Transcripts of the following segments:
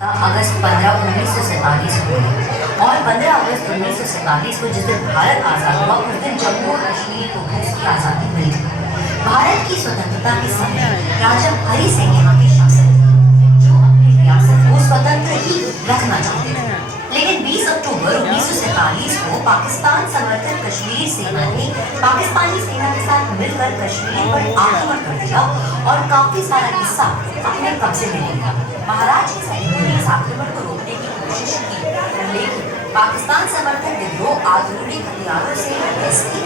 अगस्त 15 1947 को और 15 अगस्त 1947 को जिस दिन भारत आज़ाद हुआ उस दिन जम्मू और कश्मीर को भी इसकी आज़ादी मिली थी। भारत की स्वतंत्रता के समय राजा हरि सिंह यहाँ के शासक जो अपनी रियासत को स्वतंत्र ही रखना चाहते थे, लेकिन 20 अक्टूबर 1947 को पाकिस्तान समर्थित कश्मीर सेना ने पाकिस्तानी सेना के साथ मिलकर कश्मीर पर आक्रमण कर दिया और काफी सारा हिस्सा अपने कब्जे में ले लिया। महाराज के सैनिकों ने इस आक्रमण को रोकने की कोशिश की, लेकिन पाकिस्तान समर्थित विद्रोह आधुनिक हथियारों से लैस थी।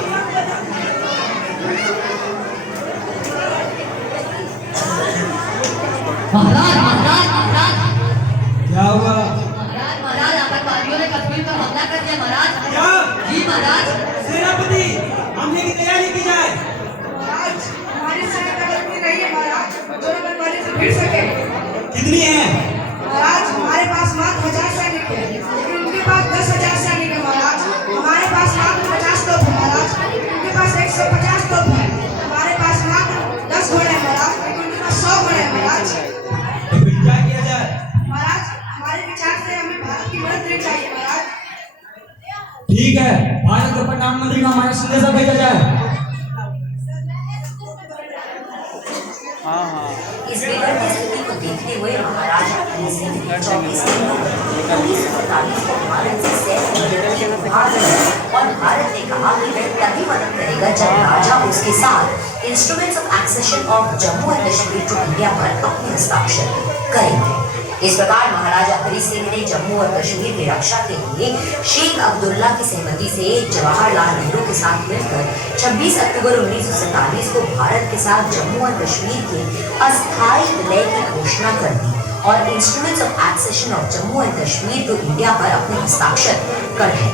महाराज क्या हुआ? महाराज आतंकवादियों ने कश्मीर पर हमला कर दिया महाराज। क्या? जी महाराज। सेनापति, हमले की तैयारी की जाए। महाराज, हमारी सेना तैयार नहीं है महाराज, दोनों बनवाले से भिड़ सके। कितनी है? महाराज, हमारे पास मात्र 1000 सैनिक है, लेकिन उनके पास 10,000 सैनिक है महाराज। हमारे पास मात्र 50 तोप है महाराज, उनके पास 150 तोप है। हमारे पास मात्र 10 घोड़े हैं महाराज, लेकिन उनके पास 100 घोड़े हैं महाराज। तो फिर क्या किया जाए? महाराज, हमारे विचार से हमें भारत की मदद लेनी चाहिए महाराज। ठीक है, भारत के प्रधानमंत्री को हमारा संदेशा भेजा जाए। इस बिगड़ती स्थिति को देखते हुए महाराजा हरि सिंह ने 24 अक्टूबर 1947 को भारत से सैन्य भाग लिया और भारत ने कहा कि वह तभी मदद करेगा जब राजा उसके साथ instruments of accession of Jammu and Kashmir to India पर अपने हस्ताक्षर करेंगे। इस प्रकार महाराजा हरि सिंह ने जम्मू और कश्मीर की रक्षा के लिए शेख अब्दुल्ला की सहमति से जवाहरलाल नेहरू के साथ मिलकर 26 अक्टूबर 1947 को भारत के साथ जम्मू और कश्मीर के अस्थायी विलय की घोषणा कर दी और instruments of accession of Jammu and Kashmir to India पर अपने हस्ताक्षर कर दिए।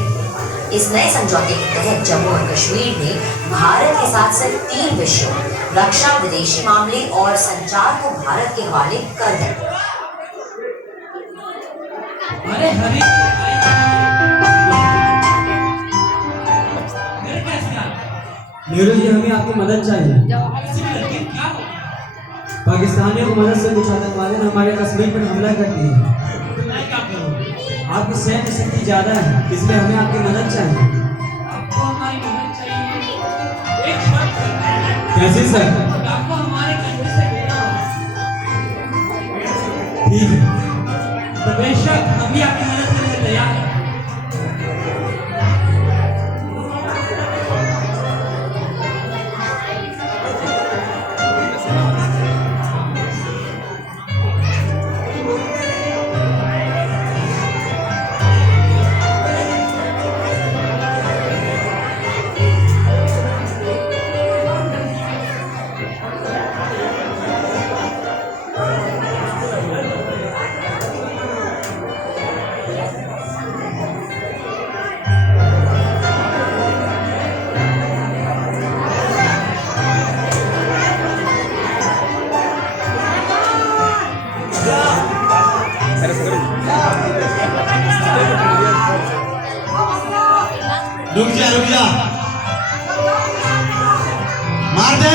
इस नए समझौते के तहत जम्मू और कश्मीर ने भारत के साथ सिर्फ 3 विषयों रक्षा, विदेशी मामले और संचार को भारत के हवाले कर दिया। अरे हरी नेहरू जी, हमें आपकी मदद चाहिए। पाकिस्तानियों की मदद से कुछ आतंकवादी ने हमारे कश्मीर पर हमला कर दिया। आपकी सैन्य शक्ति ज्यादा है, इसलिए हमें आपकी मदद चाहिए। आपको हमारी मदद चाहिए, एक शर्त है। कैसे सर? आपको हमारे कंट्री से लेना होगा। ठीक है, तो बेशक हम भी आपकी मदद करने के लिए तैयार हैं। रुक जा, मार दे।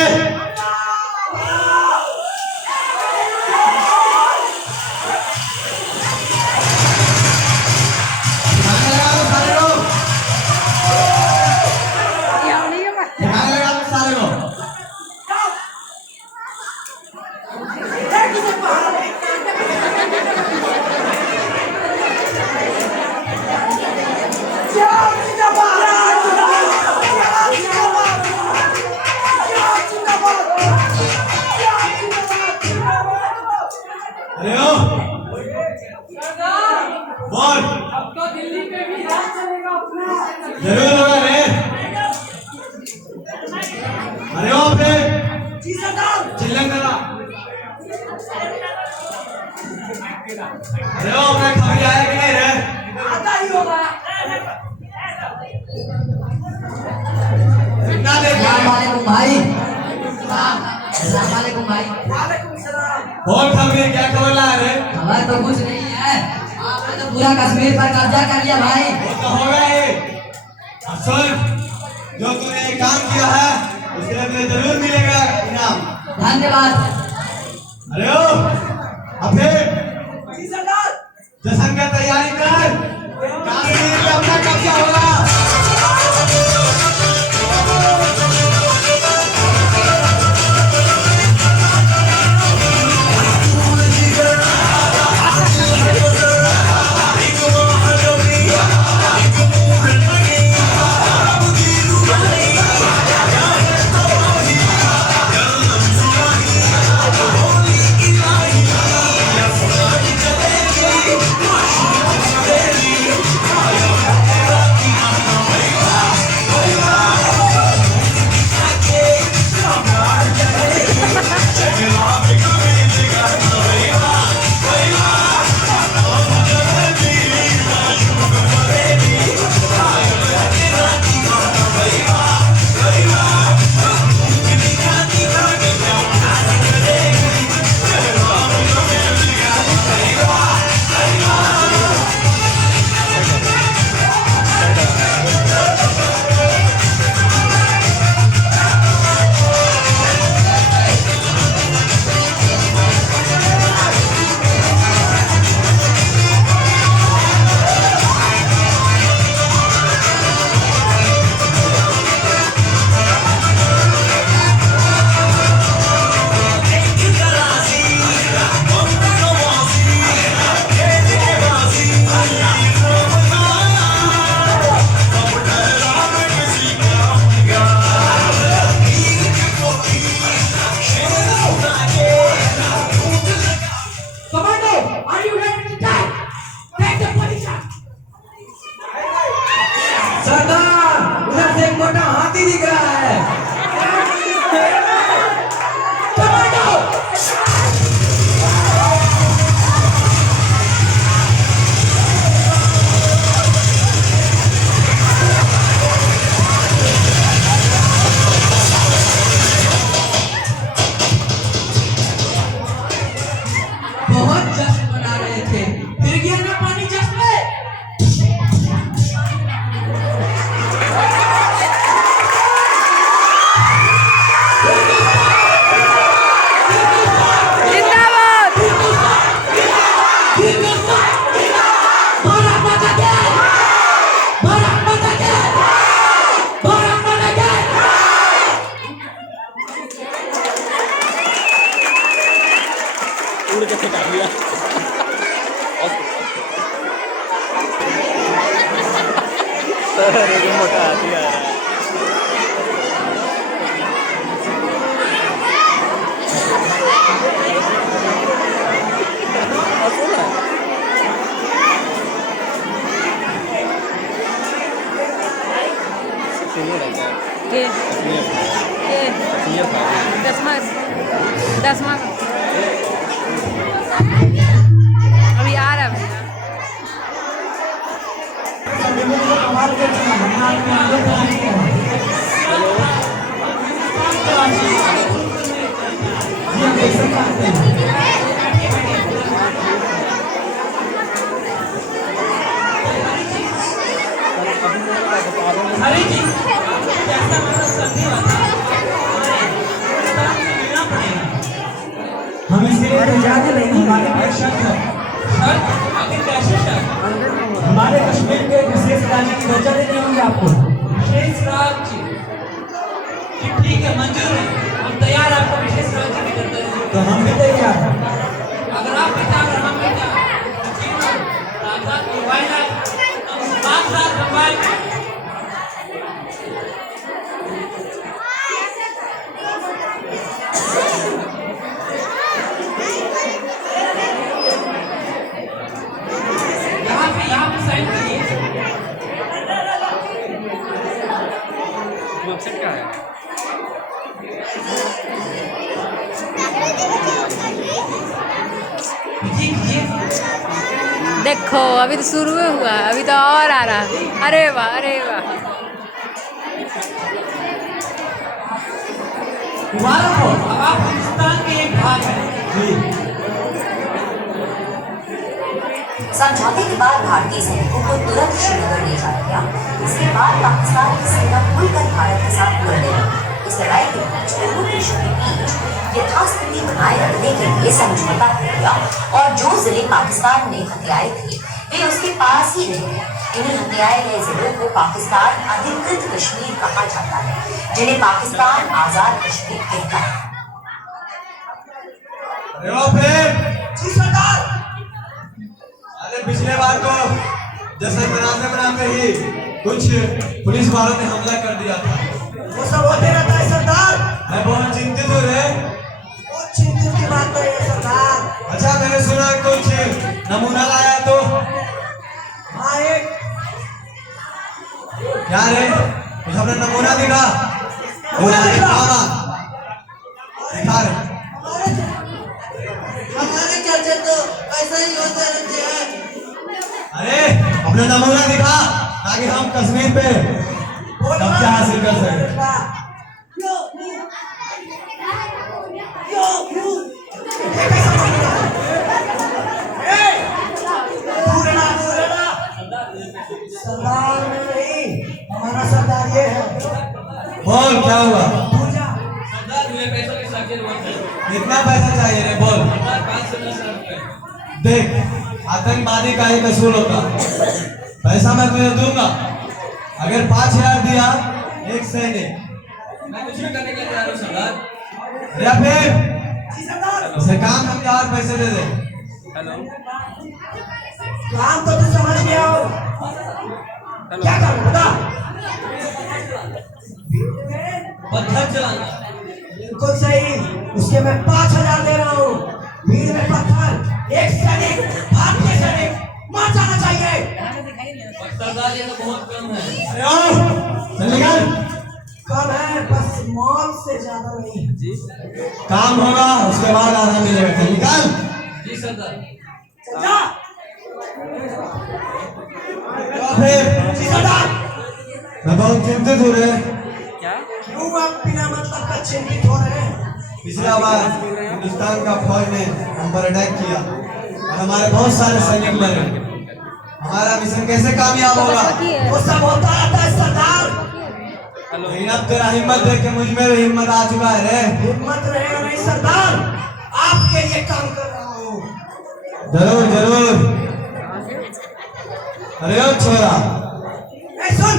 अरे ओ बोल, अब तो दिल्ली पे भी राज चलेगा अपना। जरूर होगा रे। अरे ओ अपने जी सरदार। चिल्ला करा। अरे ओ अपने खबर आया कि नहीं रे? आता ही होगा। कितना देर अस्सलामुअलैकुम भाई। अस्सलामुअलैकुम भाई। वालेकुम सलाम। बहुत खबर, क्या खबर ला रे? खबर तो कुछ नहीं है, आपने तो पूरा कश्मीर पर कब्जा कर लिया भाई। वो तो होगा ही। सुन, जो तूने ये काम किया है उसके लिए तुझे जरूर मिलेगा इनाम। धन्यवाद। अरे ओ अबे जी सरदार। जश्न की तैयारी कर, कश्मीर पे अपना कब्जा होगा। सरदार, उधर से एक मोटा हाथी दिख रहा है। कमांडो! बहुत जश्न मना रहे थे, फिर गया ना पानी जश्न में। उड़ के फेंका दिया। अरे ये मोटा हाथी आ रहा है। के दसवा दसवा अभी आ रहा है। हरी जी जैसा मतलब सर्दी वाला मिलना पड़ेगा। हम इसके लिए तैयार नहीं, हमारे पास शर्त है। शर्त? आखिर कैसे शर्त? हमारे कश्मीर के विशेष राज्य की दर्जा देनी होगी आपको। विशेष राज्य जी ठीक है, मंजूर है, हम तैयार आपको विशेष राज्य की दर्जा देने को। तो हम भी तैयार हैं। अगर आप तैयार और हम भी तैयार, जी हाँ, राजधानी मोबाइल है, हम साथ मोबाइल यहाँ पे साइन करिए। वेबसाइट क्या है? देखो अभी तो शुरू हुआ है, अभी तो और आ रहा है। अरे वाह अरे वाह। मुबारक हो, अब आप हिंदुस्तान के एक भाग हैं। समझौते के बाद भारतीय सैनिकों को तुरंत श्रीनगर ले जाया गया। इसके बाद पाकिस्तान की सेना खुलकर भारत के साथ लड़ने लगी। इस लड़ाई के बीच दोनों देशों के बीच यथास्थिति बनाए रखने के लिए समझौता हो गया और जो जिले पाकिस्तान ने हथियाए थे वे उसके पास ही रह गए। इन्हीं हथियाए गए जिलों को पाकिस्तान अधिकृत कश्मीर कहा जाता है, जिन्हें पाकिस्तान आजाद कश्मीर कहता है। जी सरदार। अरे पिछले बार को जैसे बनाते ही कुछ पुलिस वालों ने हमला कर दिया था। वो सब होते रहता है सरदार। मैं बहुत चिंतित हूँ रे। बहुत चिंतित की बात तो ये सरदार। अच्छा मैंने सुना कुछ नमूना लाया तो हाँ एक क्या रे कुछ अपना नमूना दिखा। नमूना दिखा। दिखा रे। हमारे चर्चा तो ऐसा ही होता रहते हैं। अरे अपना नमूना दिखा ताकि हम कश्मीर पे कब्जा हासिल कर सकें। सरदार में नहीं, हमारा सरदार ये है। बोल क्या हुआ? सरदार मुझे पैसों की सख्त जरूरत है। कितना पैसा चाहिए रे बोल। 5 से 10 रुपए। देख आतंकवादी का ही वसूल होता, पैसा मैं तुझे दूंगा। अगर 5000 दिया एक सैनिक मैं कुछ भी करने के लिए तैयार हूँ सरदार। या फिर उसे काम करके और पैसे दे दे। हेलो काम तो तू समझ गया हो। क्या करूं बता। पत्थर चलाना। बिल्कुल सही। उसके मैं 5000 दे रहा हूँ। भीड़ में पत्थर एक सैनिक भारतीय सैनिक मार जाना चाहिए। सरदार ये तो बहुत कम है। अरे ओ चल निकल। कम है बस मौत से ज्यादा नहीं। काम होगा उसके बाद आराम मिलेगा। चल निकल। जी सरदार। चल जा। तो फिर जी सरदार। मैं बहुत चिंतित हूँ रे। क्यों आप बिना मतलब का चिंतित हो रहे हैं? पिछला बार हिंदुस्तान का फौज ने हम पर अटैक किया और हमारे बहुत सारे सैनिक मरे। हमारा मिशन कैसे कामयाब होगा? वो सब होता रहता है सरदार। लेकिन अब तेरा हिम्मत देख के मुझ में भी हिम्मत आ चुका है रे। हिम्मत रहेगा नहीं सरदार। आपके लिए काम कर रहा हूँ। जरूर जरूर। अरे ओ छोरा ए सुन।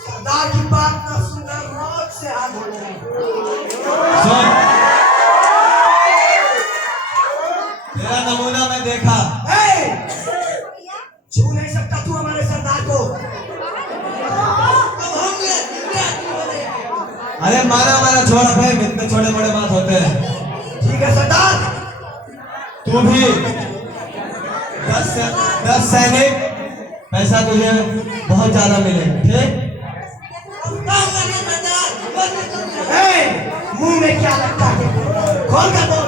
सरदार की बात न सुनकर मौत से हाथ धो जाए। सुन, तेरा नमूना मैं देखा। छू नहीं सकता तू हमारे सरदार को। अरे मारा छोड़ा भाई, इतने छोटे बड़े बात होते हैं। ठीक है सरदार। तू भी 10 सैनिक, पैसा तुझे बहुत ज्यादा मिलेगा। ठीक? मुंह में क्या लगता है? खोल कर बोल।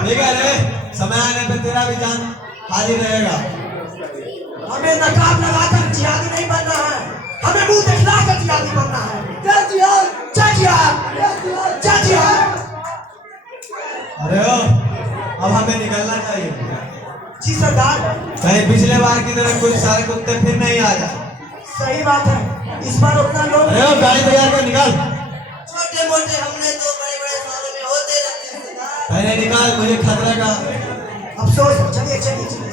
ठीक है रे, समय आने पे तेरा भी जान हाजिर रहेगा। हमें नकाब लगाकर जिहादी नहीं बनना है। हमें मुंह दिखलाकर जिहादी बनना है। जय जिहाद, जय जिहाद, जय जिहाद। अरे ओ, अब हमें निकलना चाहिए। जी सरदार। कहीं पिछले बार की तरह कुछ सारे कुत्ते फिर नहीं आ जाए। सही बात है। इस बार उतना लोग। अरे ओ, गाड़ी तैयार कर, निकाल। छोटे मोटे हमले तो बड़े बड़े शहरों में होते रहते हैं सरदार। पहले निकाल, मुझे खतरा का अफसोस। चलिए चलिए चलिए।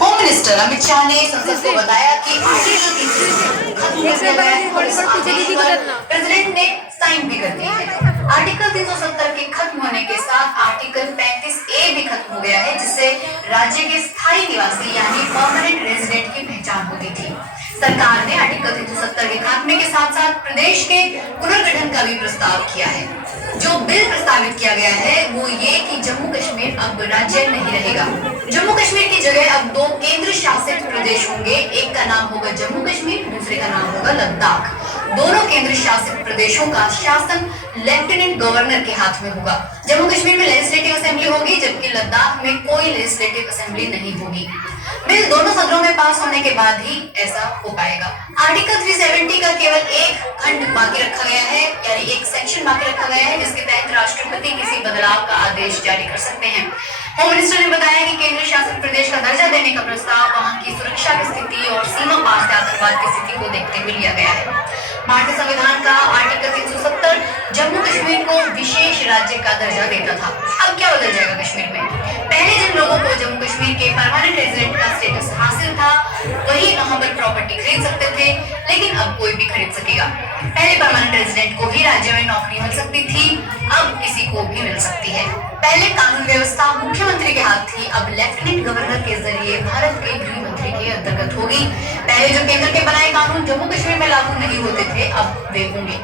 होम मिनिस्टर अमित शाह ने संसद को बताया कि प्रेसिडेंट ने साइन भी कर दिया है। आर्टिकल 370 के खत्म होने के साथ आर्टिकल 35A भी खत्म हो गया है, जिससे राज्य के स्थायी निवासी यानी परमानेंट रेजिडेंट की पहचान होती थी। सरकार ने आर्टिकल 370 के खात्मे के साथ साथ प्रदेश के पुनर्गठन का भी प्रस्ताव किया है। जो बिल प्रस्तावित किया गया है वो ये कि जम्मू कश्मीर अब राज्य नहीं रहेगा। जम्मू कश्मीर की जगह अब 2 केंद्र शासित प्रदेश होंगे। एक का नाम होगा जम्मू कश्मीर, दूसरे का नाम होगा लद्दाख। दोनों केंद्र शासित प्रदेशों का शासन लेफ्टिनेंट गवर्नर के हाथ में होगा। जम्मू कश्मीर में लेजिस्लेटिव असेंबली होगी, जबकि लद्दाख में कोई लेजिस्लेटिव असेंबली नहीं होगी। बिल दोनों सदनों में पास होने के बाद ही ऐसा हो पाएगा। आर्टिकल 370 का केवल एक खंड बाकी रखा गया है, यानी एक सेक्शन बाकी रखा गया है, जिसके तहत राष्ट्रपति किसी बदलाव का आदेश जारी कर सकते हैं। होम मिनिस्टर ने बताया कि केंद्र शासित प्रदेश का दर्जा देने का प्रस्ताव वहां की सुरक्षा की स्थिति और सीमा पार से आतंकवाद की स्थिति को देखते हुए लिया गया है। भारतीय संविधान का आर्टिकल 370 जम्मू कश्मीर को विशेष राज्य का दर्जा देता था। अब क्या बदल जाएगा कश्मीर में? पहले जिन लोगों को जम्मू कश्मीर के परमानेंट रेजिडेंट का स्टेटस हासिल था, वही वहां पर प्रॉपर्टी खरीद सकते थे, लेकिन अब कोई भी खरीद सकेगा। पहले परमानेंट रेजिडेंट को ही राज्य में नौकरी मिल सकती थी, अब किसी को भी मिल सकती है। पहले कानून व्यवस्था मुख्यमंत्री के हाथ थी, अब लेफ्टिनेंट गवर्नर के जरिए भारत के गृह मंत्री के अंतर्गत होगी। पहले जो केंद्र के बनाए कानून जम्मू कश्मीर में लागू नहीं होते थे, अब वे होंगे।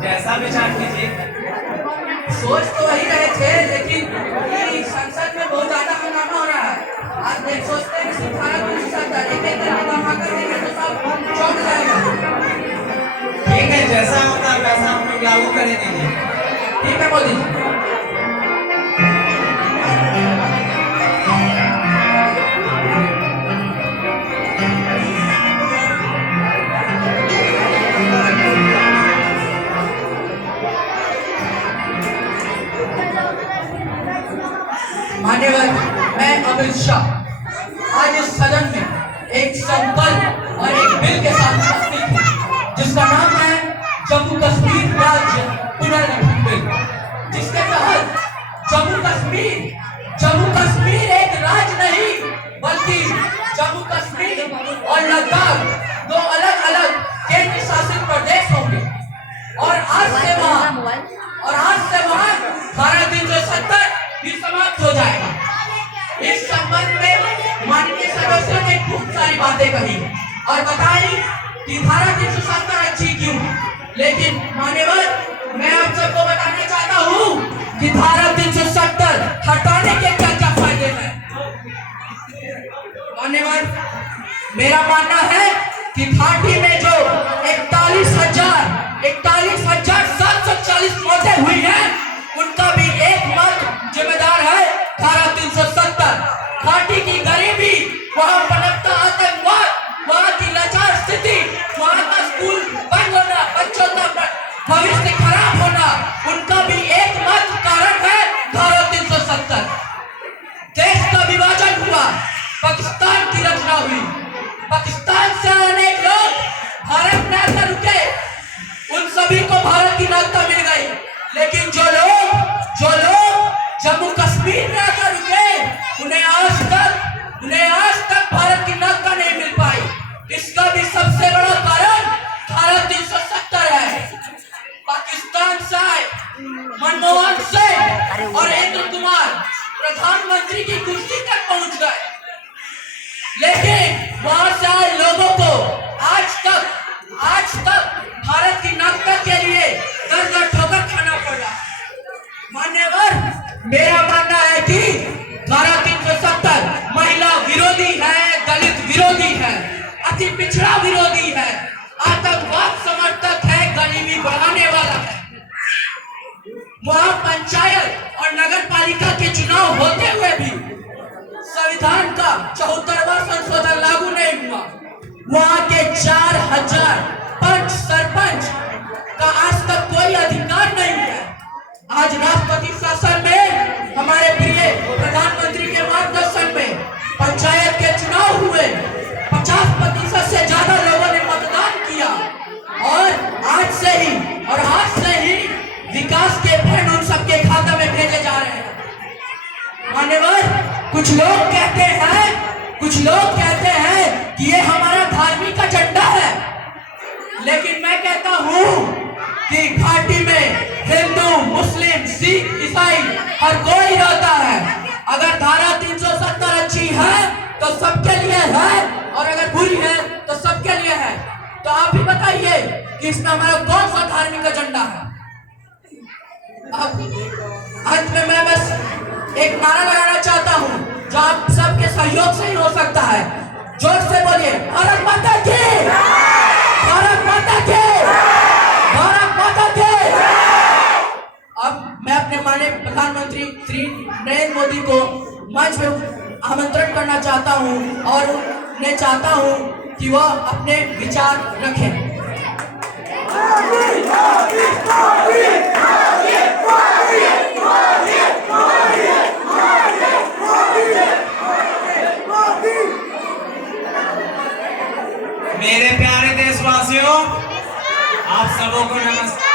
जैसा विचार कीजिए। सोच तो वही रहे थे, लेकिन ये संसद में बहुत ज्यादा हंगामा हो रहा है। आज देख सोचते हैं कि सिर्फ भारत में सरकार एक एक तरह का हंगामा कर देंगे तो सब चौंक जाएगा। ठीक है, जैसा होता है वैसा हम लोग लागू करेंगे। ठीक है मोदी जी। मान्यवर, मैं अमित शाह आज इस सदन में एक संकल्प और एक बिल के साथ उपस्थित हूं, जिसका नाम है जम्मू कश्मीर राज्य पुनर्गठन बिल, जिसके तहत जम्मू कश्मीर एक राज्य नहीं, बल्कि जम्मू कश्मीर और लद्दाख दो अलग अलग केंद्र शासित प्रदेश होंगे। और आज से वहां धारा 370 भी समाप्त हो जाएगा। इस संबंध में माननीय सदस्यों ने खूब सारी बातें कही और बताई कि धारा 370 अच्छी क्यों, लेकिन मान्यवर, मैं आप सबको बताना चाहता हूं कि धारा 370 हटाने के क्या क्या फायदे हैं। मान्यवर, मेरा मानना है कि घाटी में जो 41,740 मौतें हुई हैं, उनका भी एकमात्र जिम्मेदार है धारा 370। घाटी की गरीबी, वहां पनपता आतंकवाद, वहां की लाचार स्थिति, वहां का स्कूल बंद होना, बच्चों का भविष्य खराब होना, उनका भी एकमात्र कारण है धारा 370। देश का विभाजन हुआ, पाकिस्तान की रचना हुई, पाकिस्तान से अनेक लोग भारत में आकर रुके, उन सभी को भारत की नागरिकता मिल गई, लेकिन जो लोग जम्मू कश्मीर में आकर रुके, उन्हें आज तक भारत की नागरिकता नहीं मिल पाई। इसका भी सबसे बड़ा कारण धारा 370 है। पाकिस्तान से मनमोहन सिंह और इंद्र कुमार प्रधानमंत्री की कुर्सी तक पहुंच गए, लेकिन वहां से आए लोगों को आज तक भारत की नागरिकता के लिए दर ठोकर खाना पड़ा। मान्यवर, मेरा मानना है कि धारा 370 महिला विरोधी है, दलित विरोधी है, अति पिछड़ा विरोधी है, आतंकवाद समर्थक है, गरीबी बढ़ाने वाला है। वहां पंचायत और नगर पालिका के चुनाव होते हुए भी संविधान का 74वां संशोधन लागू नहीं हुआ। वहां के 4000 पंच सरपंच का आज तक कोई अधिकार नहीं है। आज राष्ट्रपति शासन में हमारे प्रिय प्रधानमंत्री के मार्गदर्शन में पंचायत के चुनाव हुए, 50% से ज्यादा लोगों ने मतदान किया, और आज से ही विकास के फंड उन सबके खाते में भेजे जा रहे हैं। मान्यवर, कुछ लोग कहते हैं कि ये हमारा धार्मिक एजेंडा है, लेकिन मैं कहता हूँ कि घाटी में हिंदू, मुस्लिम, सिख, ईसाई हर कोई रहता है। अगर धारा 370 अच्छी है तो सबके लिए है, और अगर बुरी है तो सबके लिए है। तो आप ही बताइए कि इसमें हमारा कौन सा धार्मिक एजेंडा है। अब अंत में मैं बस एक नारा लगाना चाहता हूँ जो आप सबके सहयोग से ही हो सकता है। जोर से बोलिए, भारत माता की, भारत माता की, भारत माता की। अब मैं अपने माननीय प्रधानमंत्री श्री नरेंद्र मोदी को मंच में आमंत्रण करना चाहता हूँ और उन्हें चाहता हूँ कि वह अपने विचार रखें। मेरे प्यारे देशवासियों, आप सबों को नमस्कार।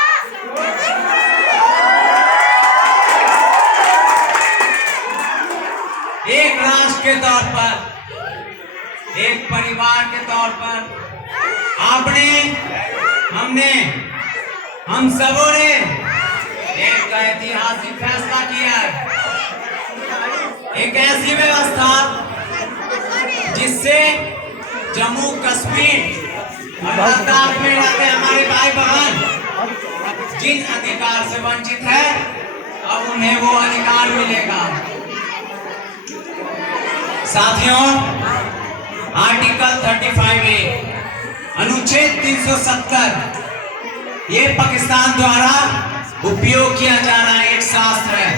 एक राष्ट्र के तौर पर, एक परिवार के तौर पर हम सबों ने एक ऐतिहासिक फैसला किया है। एक ऐसी व्यवस्था जिससे जम्मू कश्मीर और लद्दाख में रहते हमारे भाई बहन जिन अधिकार से वंचित है, अब उन्हें वो अधिकार मिलेगा। साथियों, आर्टिकल 35A अनुच्छेद 370 ये पाकिस्तान द्वारा उपयोग किया जा रहा है, एक शास्त्र है।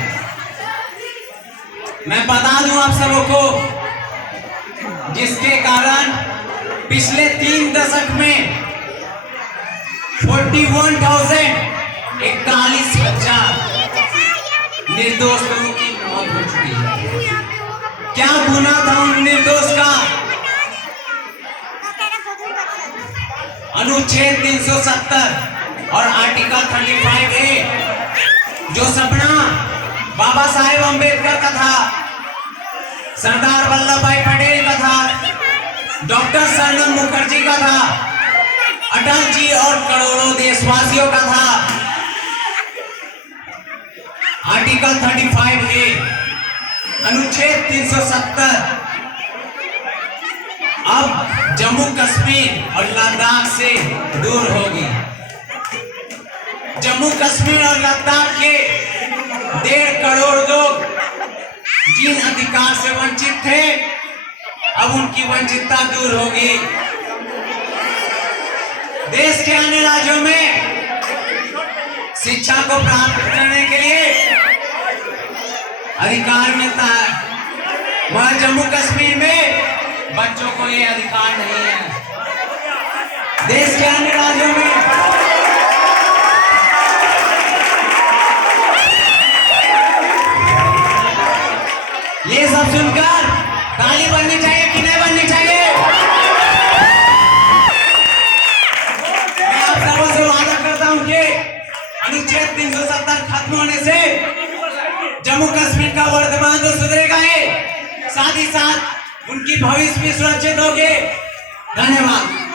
मैं बता दूं आप सबों को, जिसके कारण पिछले 3 दशक में 41,000 निर्दोष लोगों की मौत हो चुकी है। क्या गुनाह था उन निर्दोष का? अनुच्छेद 370 और आर्टिकल 35A जो सपना बाबा साहेब अम्बेडकर का था, सरदार वल्लभ भाई पटेल का था, डॉक्टर शरणम मुखर्जी का था, अटल जी और करोड़ों देशवासियों का था। आर्टिकल 35A अनुच्छेद 370 अब जम्मू कश्मीर और लद्दाख से दूर होगी। जम्मू कश्मीर और लद्दाख के 1.5 करोड़ लोग जिन अधिकार से वंचित थे, अब उनकी वंचितता दूर होगी। देश के अन्य राज्यों में शिक्षा को प्राप्त करने के लिए अधिकार मिलता है, वहां जम्मू कश्मीर में बच्चों को ये अधिकार नहीं है। देश के अन्य राज्यों में ये सब सुनकर ताली बननी चाहिए कि नहीं बननी चाहिए? मैं आप सबों से वादा करता हूं कि अनुच्छेद 370 खत्म होने से जम्मू कश्मीर का वर्तमान तो सुधरेगा ही, साथ ही साथ उनकी भविष्य भी सुरक्षित होगी। धन्यवाद।